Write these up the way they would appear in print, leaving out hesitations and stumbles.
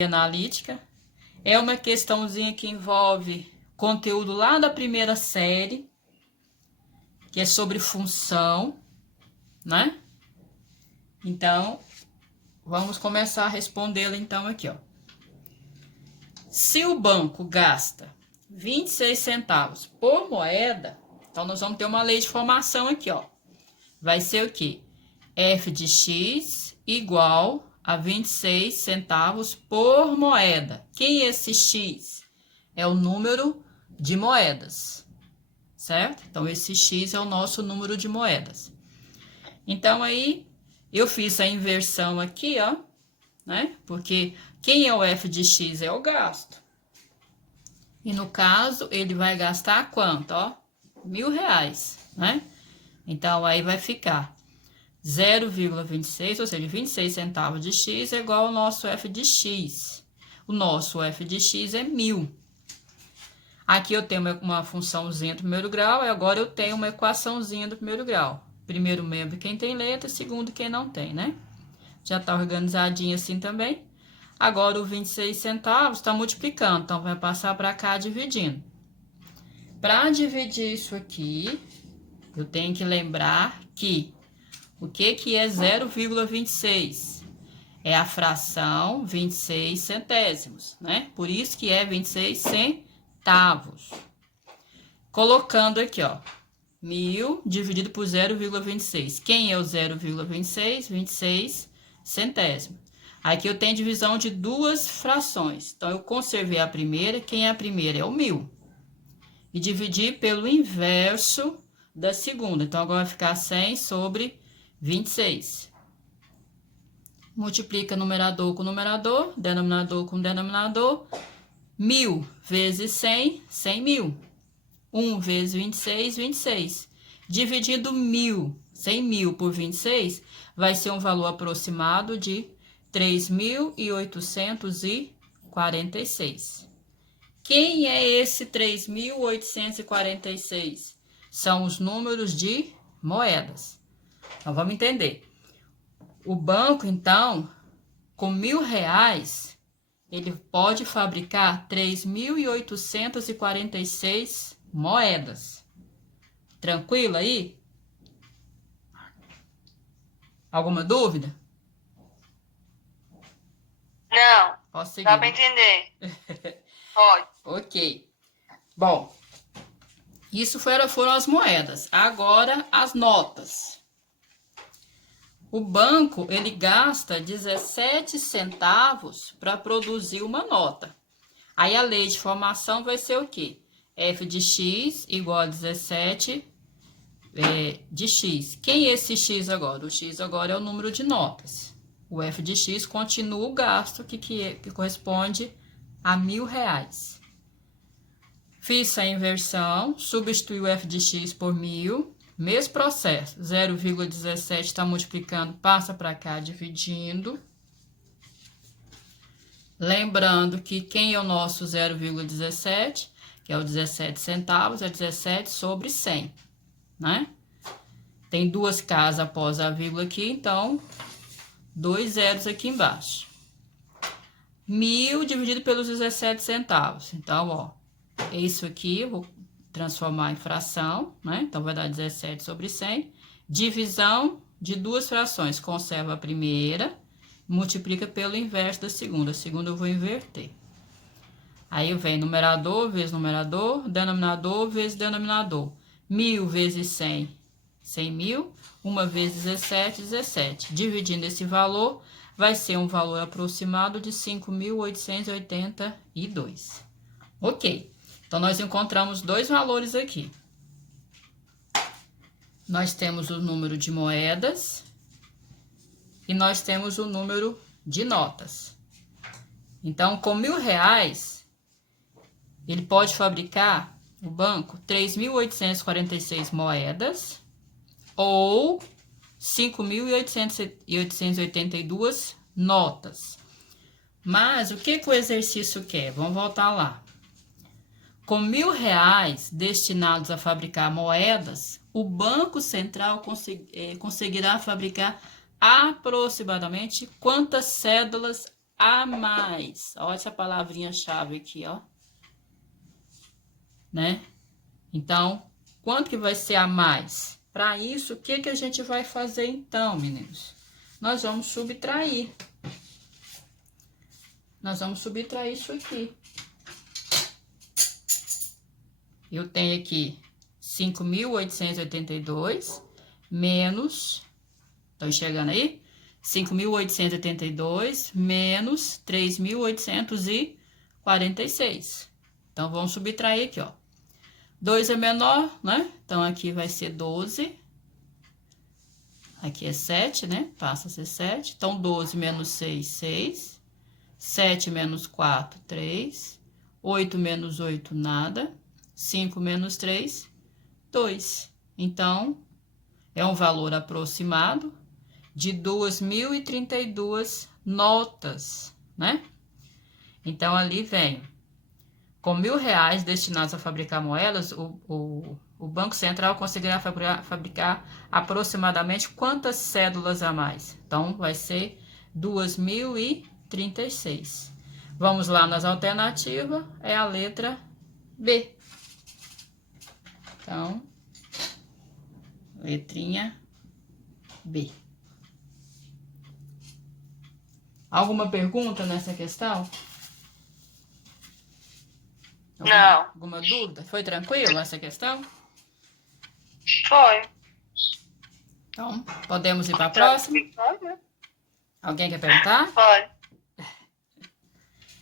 analítica. É uma questãozinha que envolve conteúdo lá da primeira série, que é sobre função, né? Então, vamos começar a respondê-la então aqui, ó. Se o banco gasta 26 centavos por moeda, então nós vamos ter uma lei de formação aqui, ó. Vai ser o quê? F de x igual a 26 centavos por moeda. Quem é esse x? É o número de moedas, certo? Então, esse x é o nosso número de moedas. Então, aí, eu fiz a inversão aqui, ó, né? Porque quem é o f de x é o gasto. E no caso, ele vai gastar quanto, ó? R$1.000, né? Então, aí vai ficar 0,26, ou seja, 26 centavos de x é igual ao nosso f de x. O nosso f de x é 1.000. Aqui eu tenho uma funçãozinha do primeiro grau, e agora eu tenho uma equaçãozinha do primeiro grau. Primeiro membro quem tem letra, segundo quem não tem, né? Já tá organizadinho assim também. Agora o 26 centavos está multiplicando, então vai passar para cá dividindo. Para dividir isso aqui, eu tenho que lembrar que o que é 0,26? É a fração 26 centésimos, né? Por isso que é 26 centavos. Colocando aqui, ó, 1.000 dividido por 0,26. Quem é o 0,26? 26 centésimos. Aqui eu tenho divisão de duas frações. Então, eu conservei a primeira. Quem é a primeira? É o 1.000. E dividi pelo inverso da segunda. Então, agora vai ficar 100 sobre 26. Multiplica numerador com numerador, denominador com denominador. 1.000 vezes 100, 100.000. 1 vezes 26, 26. Dividido 100.000 por 26, vai ser um valor aproximado de 3.846. Quem é esse 3.846? São os números de moedas. Então, vamos entender. O banco, então, com R$1.000, ele pode fabricar 3.846 moedas. Tranquilo aí? Alguma dúvida? Não, Posso seguir, dá para né? entender. Pode. Ok. Bom, isso foram as moedas. Agora, as notas. O banco, ele gasta 17 centavos para produzir uma nota. Aí, a lei de formação vai ser o quê? F de x igual a 17 de x. Quem é esse x agora? O x agora é o número de notas. O f de x continua o gasto que corresponde a R$1.000. Fiz a inversão, substitui o f de x por 1.000. Mesmo processo, 0,17 está multiplicando, passa para cá dividindo. Lembrando que quem é o nosso 0,17, que é o 17 centavos, é 17 sobre 100, né? Tem duas casas após a vírgula aqui, então, 2 zeros aqui embaixo. 1.000 dividido pelos 17 centavos. Então, ó, isso aqui eu vou transformar em fração, né? Então, vai dar 17 sobre 100. Divisão de duas frações. Conserva a primeira, multiplica pelo inverso da segunda. A segunda eu vou inverter. Aí vem numerador vezes numerador, denominador vezes denominador. 1.000 vezes 100, 100.000. 1 vezes 17, 17. Dividindo esse valor, vai ser um valor aproximado de 5.882. Ok. Então, nós encontramos dois valores aqui. Nós temos o número de moedas e nós temos o número de notas. Então, com R$1.000, ele pode fabricar, o banco, 3.846 moedas ou 5.882 notas. Mas, o que o exercício quer? Vamos voltar lá. Com R$1.000 destinados a fabricar moedas, o Banco Central conseguirá fabricar aproximadamente quantas cédulas a mais. Olha essa palavrinha-chave aqui, ó. Né? Então, quanto que vai ser a mais? Para isso, o que que a gente vai fazer então, meninos? Nós vamos subtrair. Nós vamos subtrair isso aqui. Eu tenho aqui 5.882 menos... Estão enxergando aí? 5.882 menos 3.846. Então, vamos subtrair aqui, ó. 2 é menor, né? Então, aqui vai ser 12. Aqui é 7, né? Passa a ser 7. Então, 12 menos 6, 6. 7 menos 4, 3. 8 menos 8, nada. 5 menos 3, 2. Então, é um valor aproximado de 2.032 notas, né? Então, ali vem, com R$ 1.000 destinados a fabricar moedas, o Banco Central conseguirá fabricar aproximadamente quantas cédulas a mais? Então, vai ser 2.036. Vamos lá nas alternativas, é a letra B. Então, letrinha B. Alguma pergunta nessa questão? Não. Alguma dúvida? Foi tranquilo essa questão? Foi. Então, podemos ir para a próxima? Alguém quer perguntar? Pode.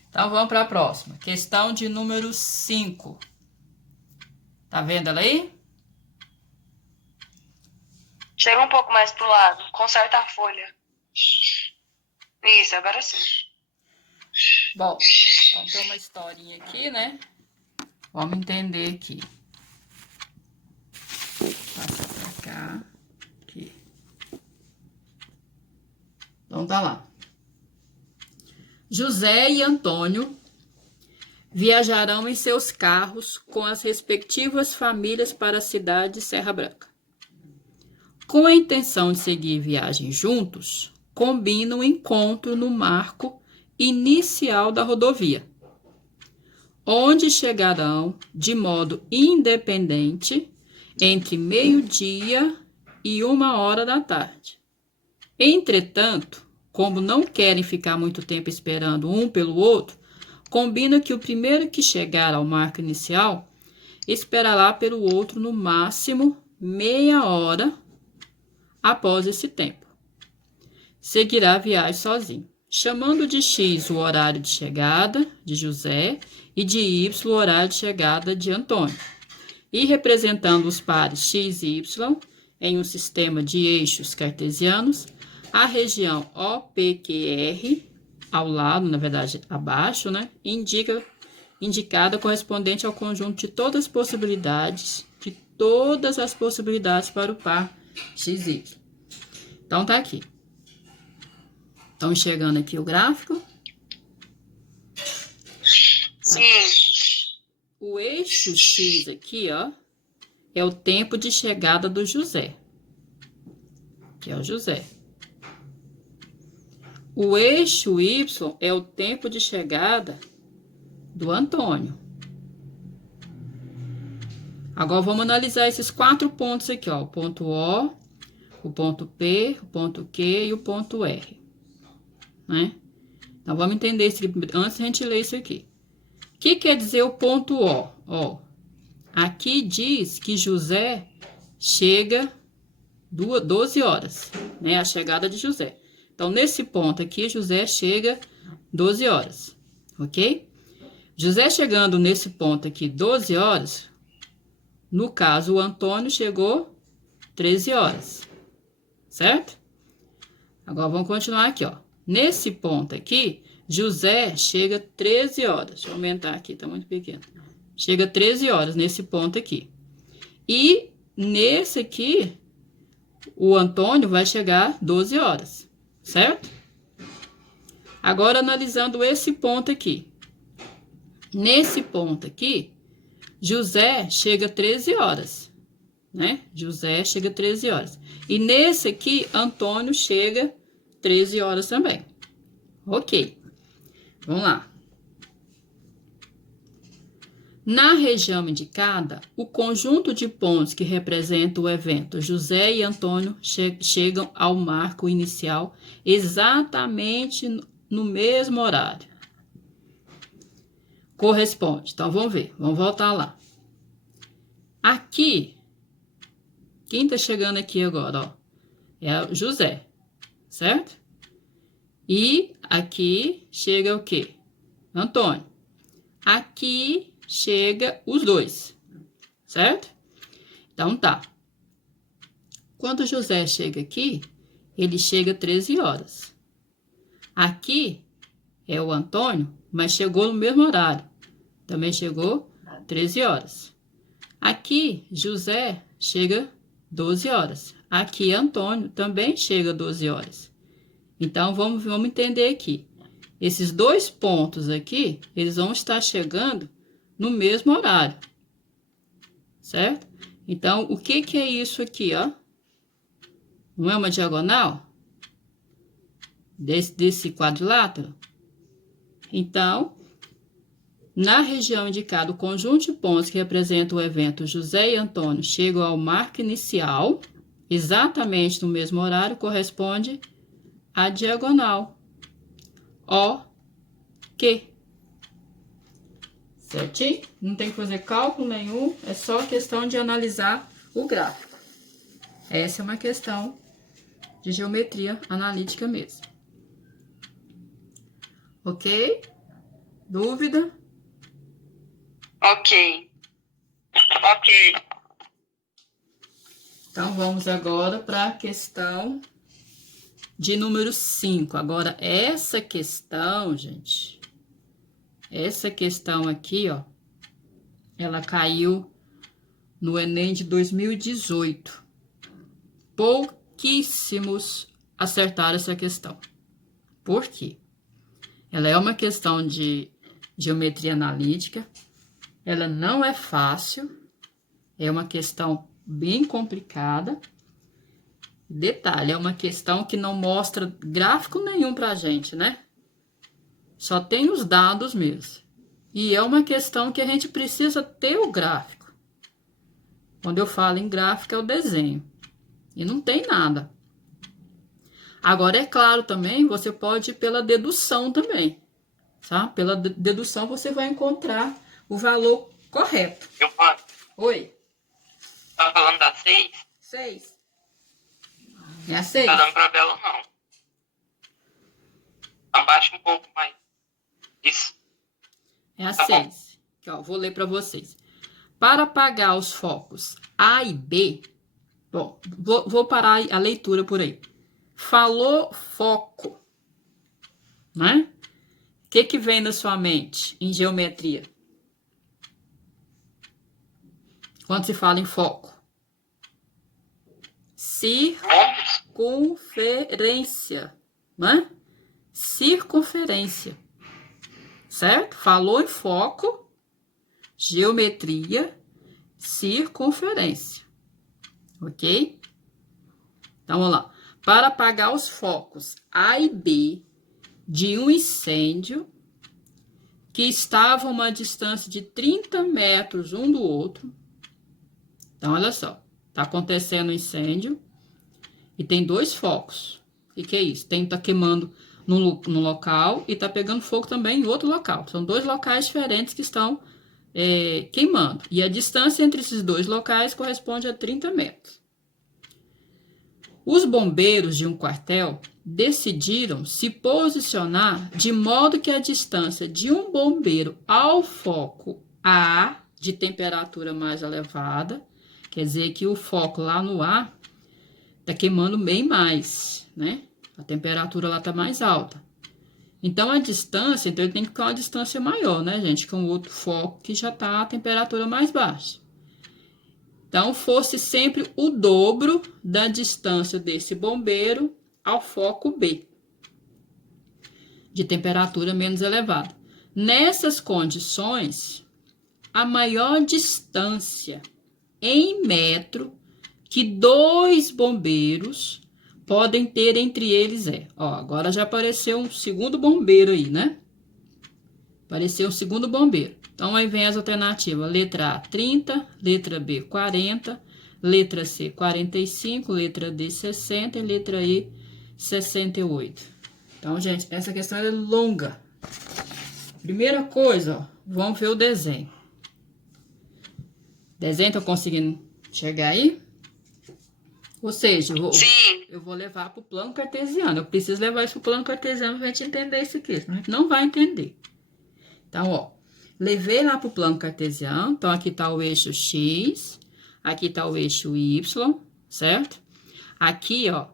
Então, vamos para a próxima. Questão de número 5. Tá vendo ela aí? Chega um pouco mais pro lado. Conserta a folha. Isso, agora sim. Bom, então tem uma historinha aqui, né? Vamos entender aqui. Passa pra cá. Aqui. Então, tá lá. José e Antônio viajarão em seus carros com as respectivas famílias para a cidade de Serra Branca. Com a intenção de seguir viagem juntos, combinam um encontro no marco inicial da rodovia, onde chegarão de modo independente entre meio-dia e 1h da tarde. Entretanto, como não querem ficar muito tempo esperando um pelo outro, combina que o primeiro que chegar ao marco inicial esperará pelo outro no máximo meia hora após esse tempo. Seguirá a viagem sozinho, chamando de X o horário de chegada de José e de Y o horário de chegada de Antônio, e representando os pares X e Y em um sistema de eixos cartesianos, a região OPQR, ao lado, na verdade, abaixo, né, indicada correspondente ao conjunto de todas as possibilidades para o par XY. Então, tá aqui. Estão enxergando aqui o gráfico? Sim. O eixo X aqui, ó, é o tempo de chegada do José. Que é o José. O eixo Y é o tempo de chegada do Antônio. Agora, vamos analisar esses 4 pontos aqui, ó. O ponto O, o ponto P, o ponto Q e o ponto R. Né? Então, vamos entender isso antes de a gente ler isso aqui. O que quer dizer o ponto O? Ó, aqui diz que José chega 12 horas, né? A chegada de José. Então, nesse ponto aqui, José chega 12 horas, ok? José chegando nesse ponto aqui 12 horas, no caso, o Antônio chegou 13 horas, certo? Agora, vamos continuar aqui, ó. Nesse ponto aqui, José chega 13 horas. Deixa eu aumentar aqui, tá muito pequeno. Chega 13 horas nesse ponto aqui. E nesse aqui, o Antônio vai chegar 12 horas, certo? Agora, analisando esse ponto aqui. Nesse ponto aqui, José chega 13 horas, né? José chega 13 horas. E nesse aqui, Antônio chega 13 horas também. Ok. Vamos lá. Na região indicada, o conjunto de pontos que representa o evento José e Antônio chegam ao marco inicial exatamente no mesmo horário. Corresponde. Então, vamos ver. Vamos voltar lá. Aqui, quem tá chegando aqui agora, ó, é o José, certo? E aqui chega o quê? Antônio. Aqui chega os dois, certo? Então, tá. Quando o José chega aqui, ele chega 13 horas. Aqui é o Antônio, mas chegou no mesmo horário. Também chegou 13 horas. Aqui, José chega 12 horas. Aqui, Antônio também chega 12 horas. Então, vamos entender aqui. Esses dois pontos aqui, eles vão estar chegando no mesmo horário. Certo? Então, o que que é isso aqui, ó? Não é uma diagonal? Desse quadrilátero? Então, na região indicada, o conjunto de pontos que representa o evento José e Antônio chegam ao marco inicial, exatamente no mesmo horário, corresponde à diagonal OQ. Certinho? Não tem que fazer cálculo nenhum, é só questão de analisar o gráfico. Essa é uma questão de geometria analítica mesmo. Ok? Dúvida? Ok. Ok. Então, vamos agora para a questão de número 5. Agora, essa questão, gente, essa questão aqui, ó, ela caiu no Enem de 2018. Pouquíssimos acertaram essa questão. Por quê? Ela é uma questão de geometria analítica. Ela não é fácil. É uma questão bem complicada. Detalhe, é uma questão que não mostra gráfico nenhum pra gente, né? Só tem os dados mesmo. E é uma questão que a gente precisa ter o gráfico. Quando eu falo em gráfico, é o desenho. E não tem nada. Agora, é claro também, você pode ir pela dedução também. Tá? Pela dedução, você vai encontrar o valor correto. Oi? Tá falando da 6? 6. É a 6? Tá dando pra ver ela, não. Abaixa um pouco mais. Isso. É a Tá 6. Aqui, ó, vou ler para vocês. Para apagar os focos A e B, bom, vou parar a leitura por aí. Falou foco, né? O que vem na sua mente em geometria? Quando se fala em foco? Circunferência, né? Circunferência, certo? Falou em foco, geometria, circunferência, ok? Então, vamos lá. Para apagar os focos A e B de um incêndio que estavam a uma distância de 30 metros um do outro. Então, olha só. Tá acontecendo um incêndio e tem dois focos. O que é isso? Tá queimando no local e tá pegando fogo também em outro local. São dois locais diferentes que estão queimando. E a distância entre esses dois locais corresponde a 30 metros. Os bombeiros de um quartel decidiram se posicionar de modo que a distância de um bombeiro ao foco A, de temperatura mais elevada, quer dizer que o foco lá no A está queimando bem mais, né? A temperatura lá está mais alta. Então, a distância, então ele tem que ficar uma distância maior, né, gente? Com o outro foco que já está a temperatura mais baixa. Então, fosse sempre o dobro da distância desse bombeiro ao foco B, de temperatura menos elevada. Nessas condições, a maior distância em metro que dois bombeiros podem ter entre eles ó, agora já apareceu um segundo bombeiro aí, né? Apareceu o segundo bombeiro. Então, aí vem as alternativas. Letra A, 30. Letra B, 40. Letra C, 45. Letra D, 60. E letra E, 68. Então, gente, essa questão é longa. Primeira coisa, ó, vamos ver o desenho. Desenho, tô conseguindo chegar aí? Ou seja, eu vou levar para o plano cartesiano. Eu preciso levar isso para o plano cartesiano para a gente entender isso aqui. Senão a gente não vai entender. Então, ó, levei lá para o plano cartesiano. Então, aqui está o eixo X. Aqui está o eixo Y, certo? Aqui, ó,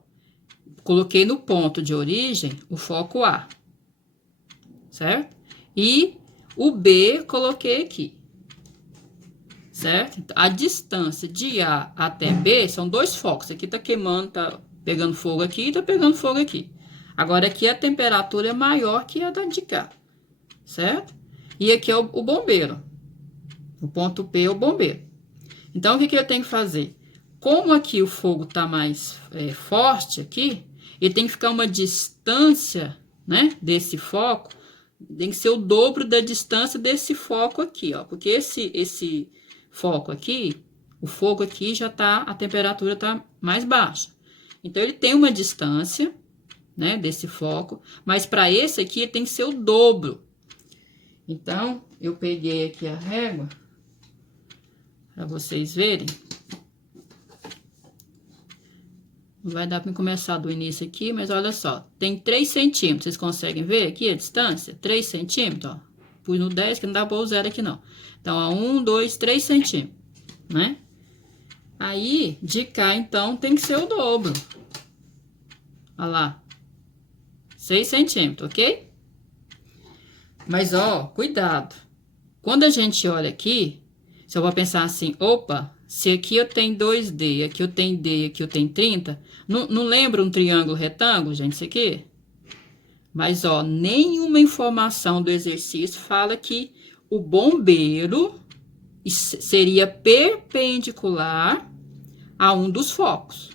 coloquei no ponto de origem o foco A, certo? E o B coloquei aqui, certo? A distância de A até B são dois focos. Aqui tá queimando, tá pegando fogo aqui e tá pegando fogo aqui. Agora, aqui a temperatura é maior que a da de cá, certo? E aqui é o bombeiro. O ponto P é o bombeiro. Então, o que eu tenho que fazer? Como aqui o fogo tá mais forte aqui, ele tem que ficar uma distância, né, desse foco, tem que ser o dobro da distância desse foco aqui, ó. Porque esse foco aqui, o fogo aqui já tá, a temperatura tá mais baixa. Então, ele tem uma distância, né, desse foco, mas para esse aqui tem que ser o dobro. Então, eu peguei aqui a régua, para vocês verem. Não vai dar para começar do início aqui, mas olha só, tem 3 centímetros, vocês conseguem ver aqui a distância? 3 centímetros, ó. Pus no 10, que não dá para pôr o 0 aqui não. Então, ó, 1, 2, 3 centímetros, né? Aí, de cá, então, tem que ser o dobro. Olha lá. 6 centímetros, ok? Mas, ó, cuidado. Quando a gente olha aqui, se eu vou pensar assim, opa, se aqui eu tenho 2D, aqui eu tenho D, aqui eu tenho 30, não lembra um triângulo retângulo, gente, isso aqui? Mas, ó, nenhuma informação do exercício fala que o bombeiro seria perpendicular a um dos focos.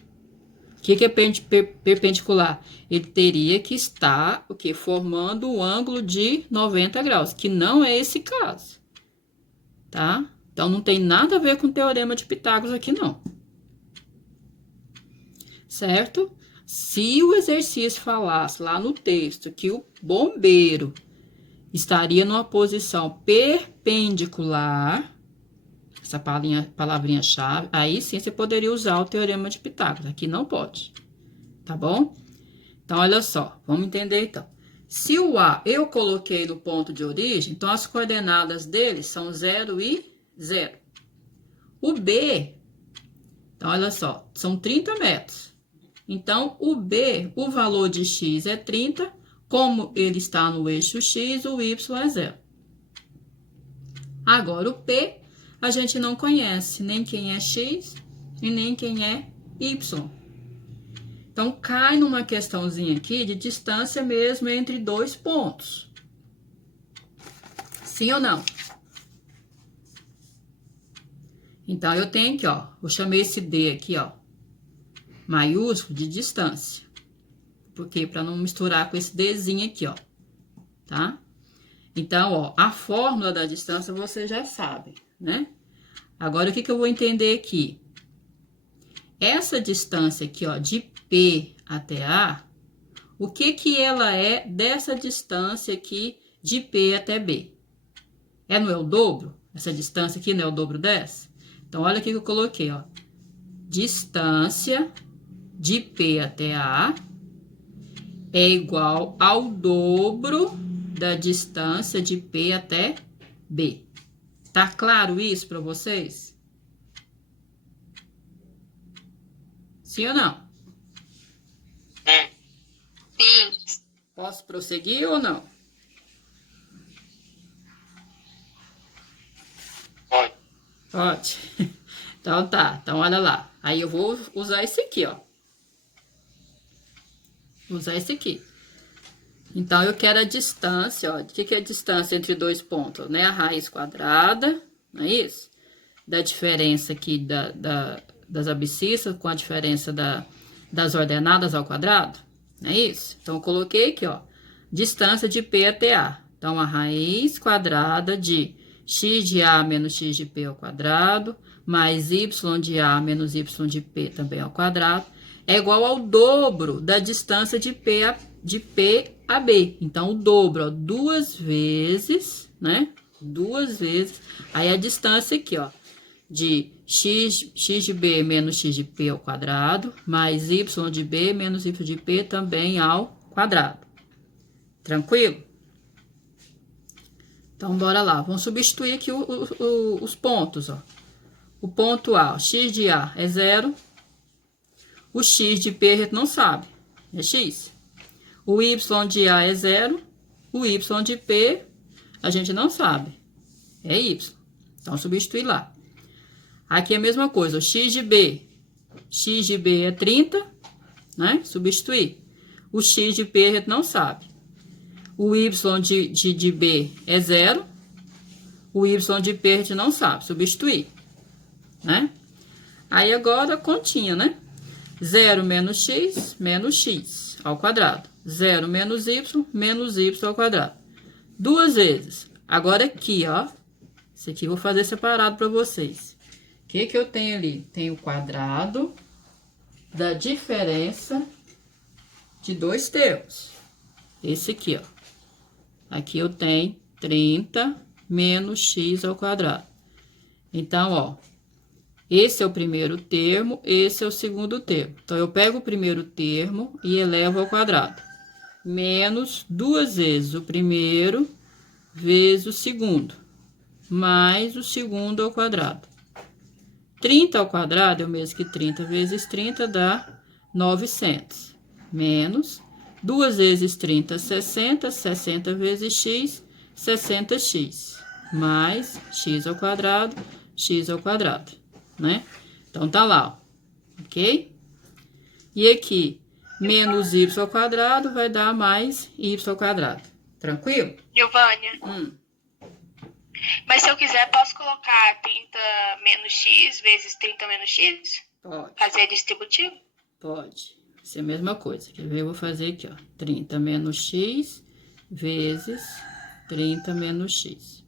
O que é perpendicular? Ele teria que estar, o quê? Formando um ângulo de 90 graus, que não é esse caso, tá? Então, não tem nada a ver com o teorema de Pitágoras aqui, não. Certo? Se o exercício falasse lá no texto que o bombeiro estaria numa posição perpendicular, essa palavrinha-chave, aí sim você poderia usar o teorema de Pitágoras. Aqui não pode, tá bom? Então, olha só, vamos entender então. Se o A eu coloquei no ponto de origem, então as coordenadas dele são 0 e 0. O B, então, olha só, são 30 metros. Então, o B, o valor de X é 30, como ele está no eixo X, o Y é 0. Agora, o P, a gente não conhece nem quem é X e nem quem é Y. Então, cai numa questãozinha aqui de distância mesmo entre dois pontos. Sim ou não? Então, eu tenho aqui, ó, eu chamei esse D aqui, ó, maiúsculo de distância. Por quê? Para não misturar com esse Dzinho aqui, ó, tá? Então, ó, a fórmula da distância você já sabe, né? Agora, o que eu vou entender aqui? Essa distância aqui, ó, de P até A, o que ela é dessa distância aqui de P até B? Não é o dobro? Essa distância aqui não é o dobro dessa? Então, olha aqui que eu coloquei, ó. Distância de P até A é igual ao dobro da distância de P até B. Tá claro isso para vocês? Sim ou não? Sim. Posso prosseguir ou não? Pode. Pode. Então tá. Então olha lá. Aí eu vou usar esse aqui, ó. Vou usar esse aqui. Então eu quero a distância, ó. O que é a distância entre dois pontos? Né? A raiz quadrada, não é isso? Da diferença aqui das abscissas com a diferença das ordenadas ao quadrado. Não é isso? Então eu coloquei aqui, ó. Distância de P até A. Então, a raiz quadrada de x de A menos x de P ao quadrado, mais y de A menos y de P também ao quadrado, é igual ao dobro da distância de P a B. Então, o dobro, ó, duas vezes, né? Duas vezes. Aí, a distância aqui, ó, de x de B menos x de P ao quadrado, mais y de B menos y de P também ao quadrado. Tranquilo? Então, bora lá. Vamos substituir aqui os pontos, ó. O ponto A, ó, x de A é 0. O x de P a gente não sabe, é x. O y de A é 0. O y de P a gente não sabe, é y. Então, substituir lá. Aqui é a mesma coisa, o x de B é 30, né? Substituir. O x de P a gente não sabe. O y de B é 0. O y de P a gente não sabe, substituir, né? Aí agora a continha, né? 0 menos x ao quadrado. 0 menos y ao quadrado. Duas vezes. Agora aqui, ó. Esse aqui eu vou fazer separado para vocês. O que que eu tenho ali? Tenho o quadrado da diferença de dois termos. Esse aqui, ó. Aqui eu tenho 30 menos x ao quadrado. Então, ó, esse é o primeiro termo, esse é o segundo termo. Então, eu pego o primeiro termo e elevo ao quadrado. Menos duas vezes o primeiro vezes o segundo, mais o segundo ao quadrado. 30 ao quadrado é o mesmo que 30 vezes 30 dá 900. Menos 2 vezes 30, 60. 60 vezes x, 60x. Mais x ao quadrado, né? Então, tá lá, ó. Ok? E aqui, menos y ao quadrado vai dar mais y ao quadrado. Tranquilo? Giovânia, mas se eu quiser, posso colocar 30 menos x vezes 30 menos x? Pode. Fazer distributivo? Pode. Vai ser a mesma coisa. Quer ver? Eu vou fazer aqui, ó. 30 menos x vezes 30 menos x.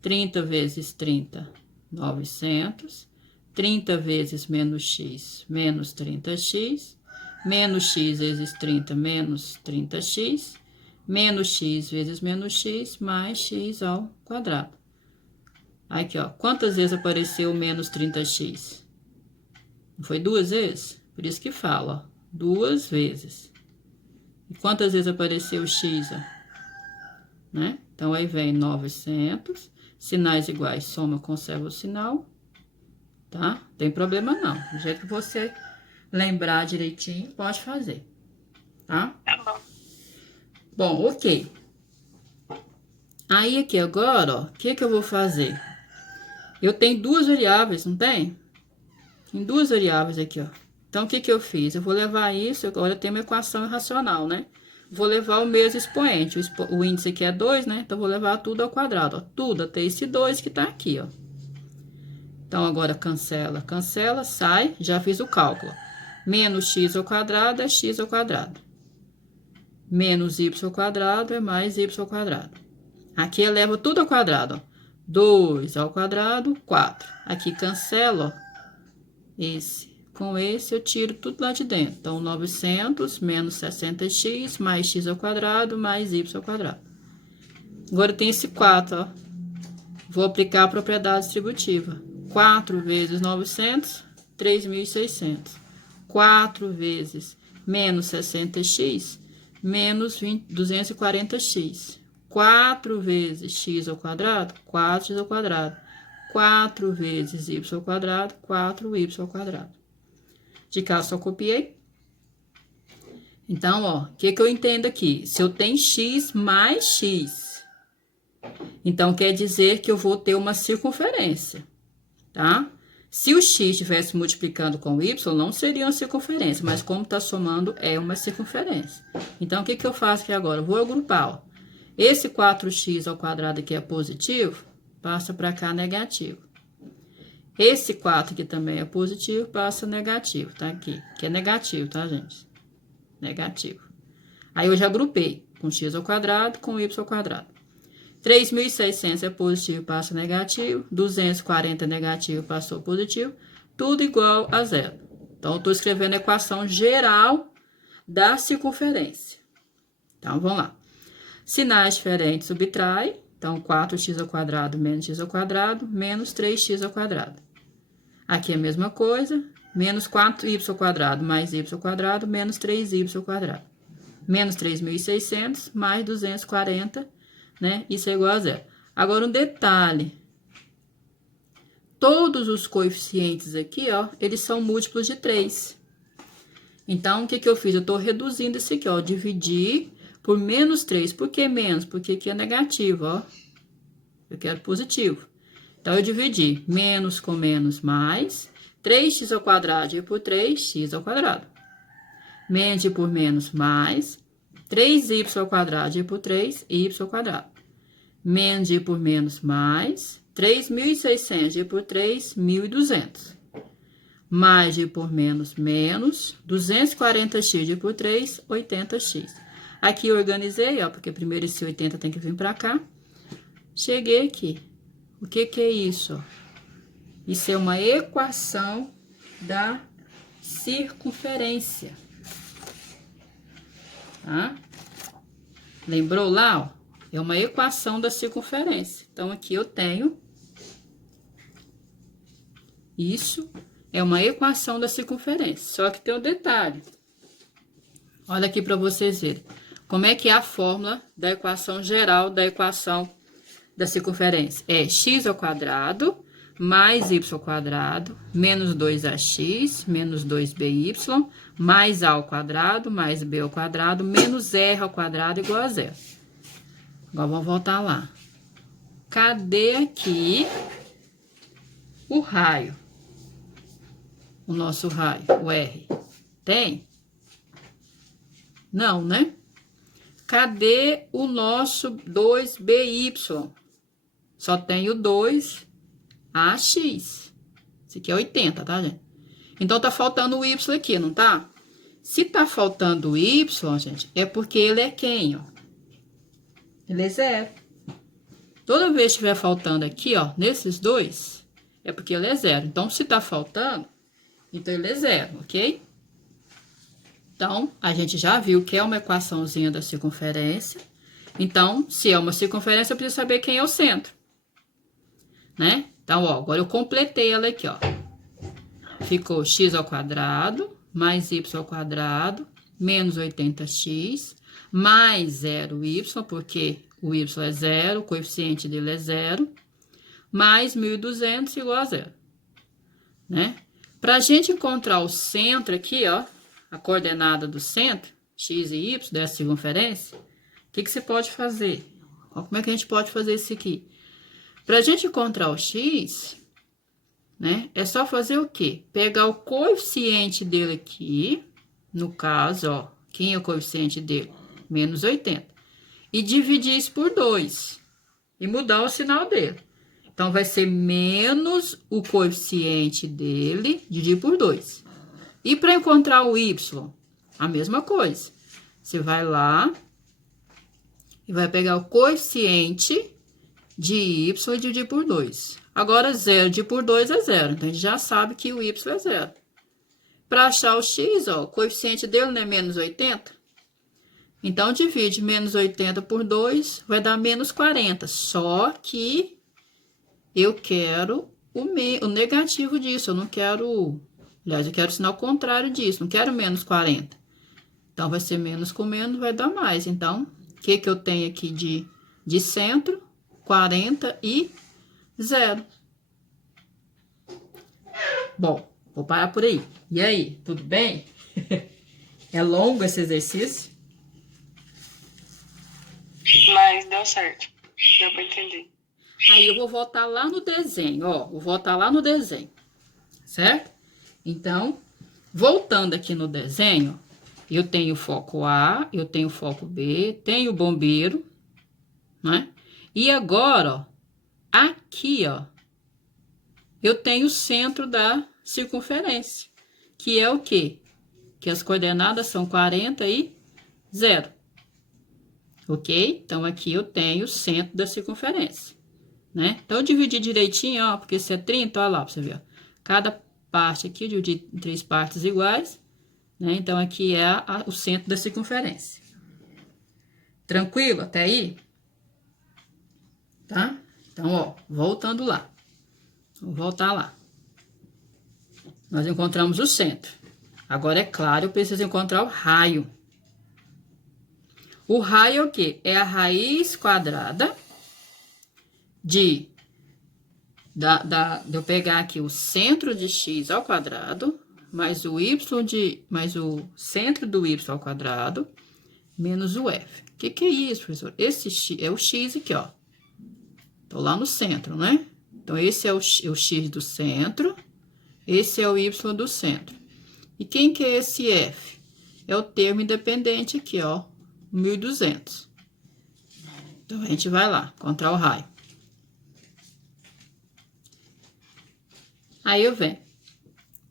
30 vezes 30, 900. 30 vezes menos x, menos 30x. Menos x vezes 30, menos 30x. Menos x vezes menos x, mais x ao quadrado. Aqui, ó. Quantas vezes apareceu menos 30x? Não foi duas vezes? Por isso que fala, ó. Duas vezes. E quantas vezes apareceu o x, ó? Né? Então, aí vem 900. Sinais iguais, soma, conserva o sinal. Tá? Não tem problema não. Do jeito que você lembrar direitinho, pode fazer. Tá? Tá bom. Bom, ok. Aí, aqui agora, ó, o que que eu vou fazer? Eu tenho duas variáveis, não tem? Tem duas variáveis aqui, ó. Então, o que que eu fiz? Eu vou levar isso, agora eu tenho uma equação irracional, né? Vou levar o mesmo expoente. O índice aqui é 2, né? Então, vou levar tudo ao quadrado, ó. Tudo até esse 2 que tá aqui, ó. Então, agora cancela, cancela, sai. Já fiz o cálculo. Menos x ao quadrado é x ao quadrado. Menos y ao quadrado é mais y ao quadrado. Aqui eleva tudo ao quadrado, ó. 2 ao quadrado, 4. Aqui cancela, ó. Esse. Com esse eu tiro tudo lá de dentro. Então, 900 menos 60x mais x ao quadrado mais y ao quadrado. Agora tem esse 4, ó. Vou aplicar a propriedade distributiva. 4 vezes 900, 3.600. 4 vezes menos 60x, menos 240x. 4 vezes x ao quadrado, 4x ao quadrado. 4 vezes y ao quadrado, 4y ao quadrado. De cá, só copiei. Então, ó, o que que eu entendo aqui? Se eu tenho x mais x, então quer dizer que eu vou ter uma circunferência, tá? Se o x estivesse multiplicando com o y, não seria uma circunferência, mas como tá somando, é uma circunferência. Então, o que que eu faço aqui agora? Eu vou agrupar, ó. Esse 4x ao quadrado aqui é positivo, passa para cá negativo. Esse 4 aqui também é positivo, passa negativo, tá aqui. Que é negativo, tá, gente? Negativo. Aí eu já agrupei com x ao quadrado com y ao quadrado. 3.600 é positivo, passa negativo. 240 é negativo, passou positivo. Tudo igual a zero. Então, eu estou escrevendo a equação geral da circunferência. Então, vamos lá. Sinais diferentes subtrai. Então, 4x² menos x² menos 3x². Aqui é a mesma coisa. Menos 4y² mais y² menos 3y². Menos 3.600 mais 240, né? Isso é igual a zero. Agora, um detalhe. Todos os coeficientes aqui, ó, eles são múltiplos de 3. Então, o que que eu fiz? Eu estou reduzindo esse aqui, ó. Dividir por menos 3. Por que menos? Porque aqui é negativo, ó. Eu quero positivo. Então, eu dividi menos com menos mais. 3x² dividido por 3x². Menos por menos mais. 3y² dividido por 3y². Menos por menos mais. 3.600 dividido por 3.200. Mais de por menos, menos. 240x dividido por 3, 80x. Aqui eu organizei, ó, porque primeiro esse 80 tem que vir pra cá. Cheguei aqui. O que que é isso? Isso é uma equação da circunferência. Tá? Lembrou lá, ó? É uma equação da circunferência. Então, aqui eu tenho isso. É uma equação da circunferência. Só que tem um detalhe. Olha aqui para vocês verem. Como é que é a fórmula da equação geral da equação da circunferência? É x² mais y² menos 2ax menos 2by mais a² mais b² menos r² igual a zero. Agora, vamos voltar lá. Cadê aqui o raio? O nosso raio, o R. Tem? Não, né? Cadê o nosso 2by? Só tem o 2ax. Esse aqui é 80, tá, gente? Então, tá faltando o y aqui, não tá? Se tá faltando o y, gente, é porque ele é quem, ó? Ele é zero. Toda vez que estiver faltando aqui, ó, nesses dois, é porque ele é zero. Então, se tá faltando, então ele é zero, ok? Então, a gente já viu que é uma equaçãozinha da circunferência. Então, se é uma circunferência, eu preciso saber quem é o centro, né? Então, ó, agora eu completei ela aqui, ó. Ficou x² mais y² menos 80x mais 0y, porque o y é zero, o coeficiente dele é zero, mais 1.200 igual a zero, né? Para a gente encontrar o centro aqui, ó, a coordenada do centro, x e y, dessa circunferência, o que que você pode fazer? Ó, como é que a gente pode fazer isso aqui? Para a gente encontrar o x, né, é só fazer o quê? Pegar o coeficiente dele aqui, no caso, ó, quem é o coeficiente dele? Menos 80. E dividir isso por 2. E mudar o sinal dele. Então, vai ser menos o coeficiente dele, dividir por 2. E para encontrar o y, a mesma coisa. Você vai lá e vai pegar o coeficiente de y e dividir por 2. Agora, 0 dividido por 2 é 0. Então, a gente já sabe que o y é 0. Para achar o x, ó, o coeficiente dele não é menos 80? Então, divide menos 80 por 2, vai dar menos 40. Só que eu quero o negativo disso, eu não quero... Aliás, eu quero o sinal contrário disso, não quero menos 40. Então, vai ser menos com menos, vai dar mais. Então, o que que eu tenho aqui de centro? 40 e 0. Bom, vou parar por aí. E aí, tudo bem? É longo esse exercício? Mas deu certo. Deu pra entender. Aí eu vou voltar lá no desenho, ó. Vou voltar lá no desenho, certo? Então, voltando aqui no desenho, eu tenho foco A, eu tenho foco B, tenho o bombeiro, né? E agora, ó, aqui, ó, eu tenho o centro da circunferência, que é o quê? Que as coordenadas são 40 e 0. ok? Então, aqui eu tenho o centro da circunferência, né? Então, eu dividi direitinho, ó, porque se é 30, olha lá, pra você ver, ó. Cada parte aqui eu dividi em 3 partes iguais, né? Então, aqui é o centro da circunferência. Tranquilo até aí? Tá? Então, ó, voltando lá. Vou voltar lá. Nós encontramos o centro. Agora, é claro, eu preciso encontrar o raio. O raio é o quê? É a raiz quadrada de eu pegar aqui o centro de x ao quadrado, mais o mais o centro do y ao quadrado, menos o f. O que é isso, professor? Esse x é o x aqui, ó. Tô lá no centro, né? Então, esse é o x do centro, esse é o y do centro. E quem que é esse f? É o termo independente aqui, ó, 1.200. Então, a gente vai lá, encontrar o raio. Aí eu venho.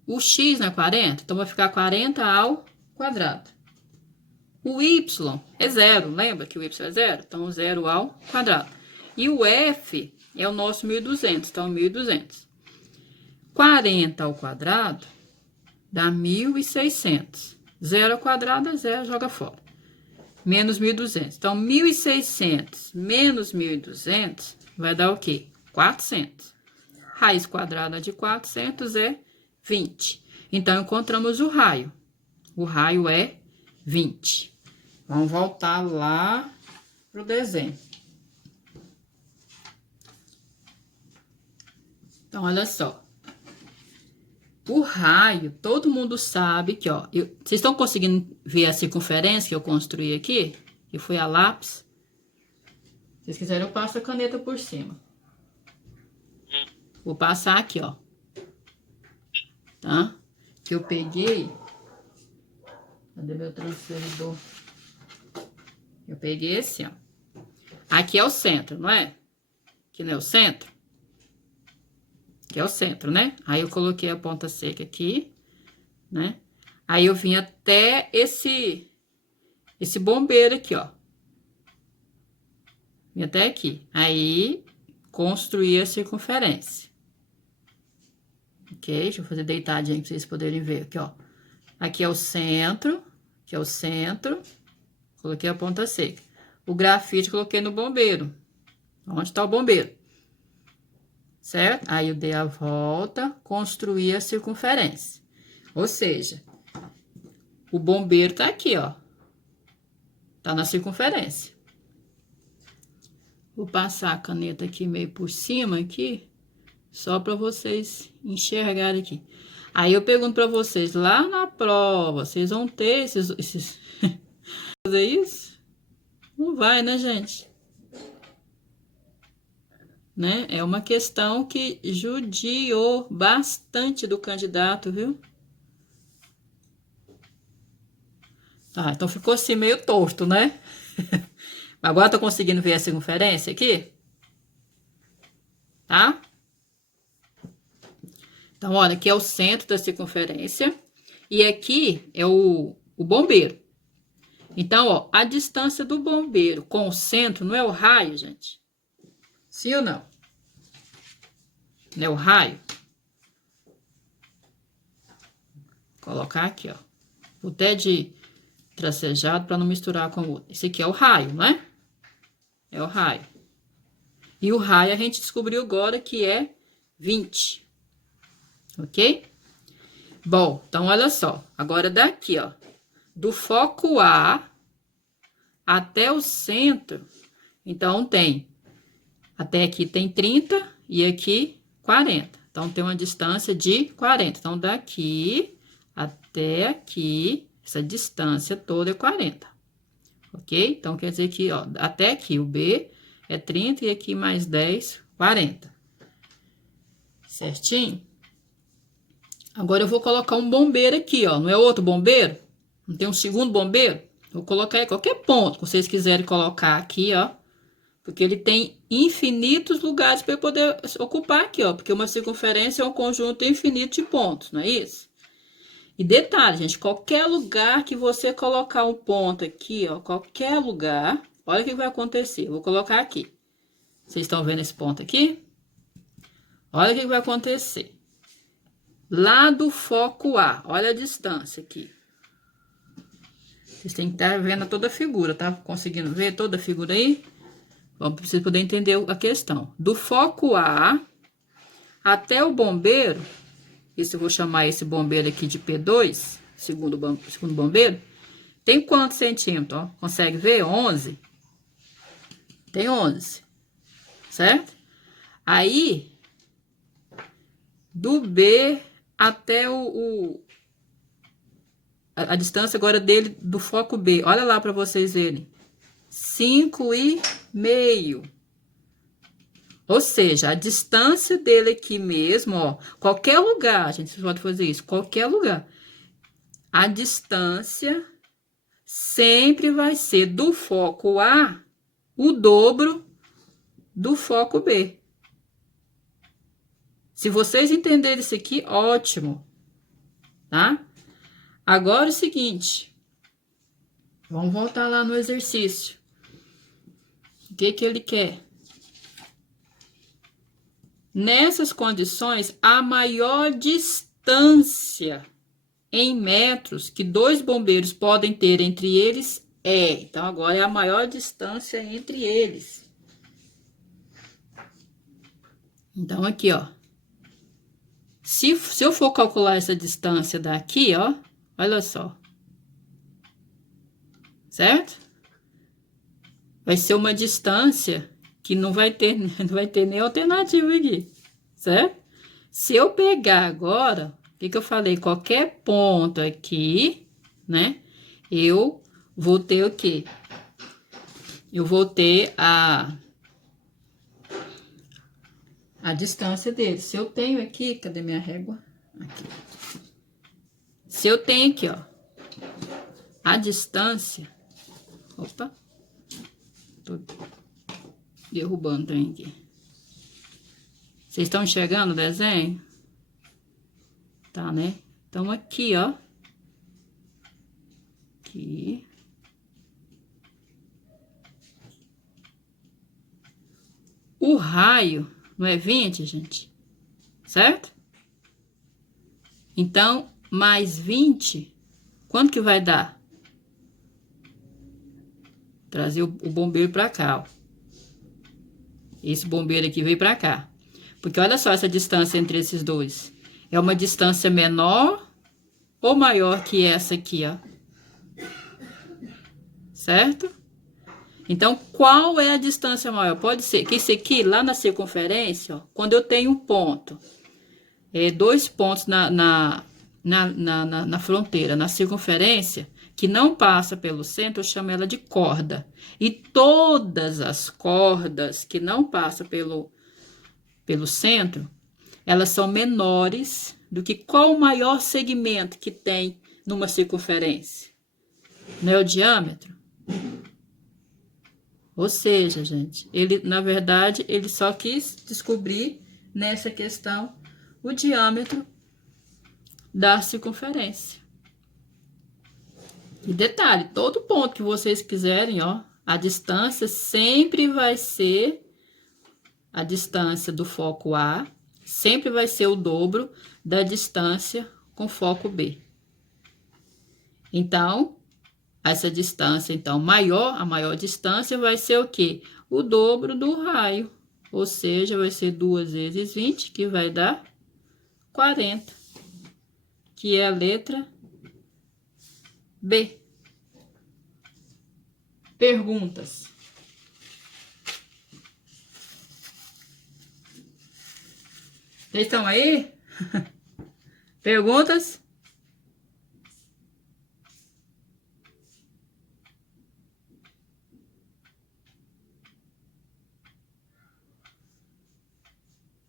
O x não é 40, então vai ficar 40 ao quadrado. O y é 0, lembra que o y é 0? Então, 0 ao quadrado. E o f é o nosso 1.200, então 1.200. 40 ao quadrado dá 1.600. 0 ao quadrado é 0, joga fora. Menos 1.200. Então, 1.600 menos 1.200 vai dar o quê? 400. Raiz quadrada de 400 é 20. Então, encontramos o raio. O raio é 20. Vamos voltar lá pro desenho. Então, olha só. O raio, todo mundo sabe que, ó... vocês estão conseguindo ver a circunferência que eu construí aqui? Que foi a lápis. Se vocês quiserem, eu passo a caneta por cima. Vou passar aqui, ó. Tá? Que eu peguei... Cadê meu transferidor? Eu peguei esse, ó. Aqui é o centro, não é? Aqui não é o centro? Que é o centro, né? Aí eu coloquei a ponta seca aqui, né? Aí eu vim até esse bombeiro aqui, ó. Vim até aqui. Aí, construí a circunferência. Ok? Deixa eu fazer deitadinho pra vocês poderem ver aqui, ó. Aqui é o centro, aqui é o centro. Coloquei a ponta seca. O grafite coloquei no bombeiro. Onde tá o bombeiro? Certo? Aí eu dei a volta, construí a circunferência. Ou seja, o bombeiro tá aqui, ó. Tá na circunferência. Vou passar a caneta aqui meio por cima aqui, só para vocês enxergarem aqui. Aí eu pergunto para vocês, lá na prova, vocês vão ter esses... fazer isso? Não vai, né, gente? Né? É uma questão que judiou bastante do candidato, viu? Tá, então ficou assim meio torto, né? Agora tô conseguindo ver a circunferência aqui? Tá? Então, olha, aqui é o centro da circunferência e aqui é o bombeiro. Então, ó, a distância do bombeiro com o centro não é o raio, gente? Sim ou não? Não é o raio? Vou colocar aqui, ó. O até de tracejado para não misturar com o outro. Esse aqui é o raio, né? É o raio. E o raio a gente descobriu agora que é 20. Ok? Bom, então olha só. Agora daqui, ó. Do foco A até o centro. Então, tem... Até aqui tem 30 e aqui 40. Então, tem uma distância de 40. Então, daqui até aqui, essa distância toda é 40. Ok? Então, quer dizer que, ó, até aqui o B é 30 e aqui mais 10, 40. Certinho? Agora, eu vou colocar um bombeiro aqui, ó. Não é outro bombeiro? Não tem um segundo bombeiro? Vou colocar em qualquer ponto que vocês quiserem colocar aqui, ó. Porque ele tem infinitos lugares para poder ocupar aqui, ó. Porque uma circunferência é um conjunto infinito de pontos, não é isso? E detalhe, gente, qualquer lugar que você colocar um ponto aqui, ó, qualquer lugar, Olha o que vai acontecer. Vou colocar aqui. Vocês estão vendo esse ponto aqui? Olha o que vai acontecer. Lá do foco A, olha a distância aqui. Vocês têm que estar vendo toda a figura, tá? Conseguindo ver toda a figura aí? Vamos precisar poder entender a questão. Do foco A até o bombeiro, isso eu vou chamar esse bombeiro aqui de P2, segundo bombeiro, tem quantos centímetros? Ó? Consegue ver? 11. Tem 11, certo? Aí, do B até a distância agora dele do foco B, olha lá para vocês verem, 5,5. Ou seja, a distância dele aqui mesmo, ó, qualquer lugar, a gente pode fazer isso, qualquer lugar. A distância sempre vai ser do foco A o dobro do foco B. Se vocês entenderem isso aqui, ótimo, tá? Agora é o seguinte, vamos voltar lá no exercício. O que que ele quer? Nessas condições, a maior distância em metros que dois bombeiros podem ter entre eles é. Então, agora é a maior distância entre eles. Então, aqui, ó. Se eu for calcular essa distância daqui, ó, olha só. Certo? Vai ser uma distância que não vai ter nem alternativa aqui, certo? Se eu pegar agora, o que eu falei? Qualquer ponto aqui, né? Eu vou ter o quê? Eu vou ter a distância dele. Se eu tenho aqui, cadê minha régua? Aqui. Se eu tenho aqui, ó, a distância, opa, tô derrubando também aqui. Vocês estão enxergando o desenho? Tá, né? Então, aqui, ó. Aqui. O raio não é 20, gente? Certo? Então, mais 20, quanto que vai dar? Trazer o bombeiro pra cá, ó. Esse bombeiro aqui veio pra cá. Porque olha só essa distância entre esses dois. É uma distância menor ou maior que essa aqui, ó? Certo? Então, qual é a distância maior? Pode ser que esse aqui, lá na circunferência, ó, quando eu tenho um ponto, dois pontos na fronteira, na circunferência, que não passa pelo centro, eu chamo ela de corda. E todas as cordas que não passam pelo centro, elas são menores do que qual o maior segmento que tem numa circunferência. Não é o diâmetro? Ou seja, gente, na verdade, ele só quis descobrir nessa questão o diâmetro da circunferência. E detalhe, todo ponto que vocês quiserem, ó, a distância sempre vai ser a distância do foco A, sempre vai ser o dobro da distância com foco B. Então, essa distância, então, a maior distância vai ser o quê? O dobro do raio. Ou seja, vai ser 2 vezes 20, que vai dar 40. Que é a letra B. Perguntas. Vocês estão aí? Perguntas?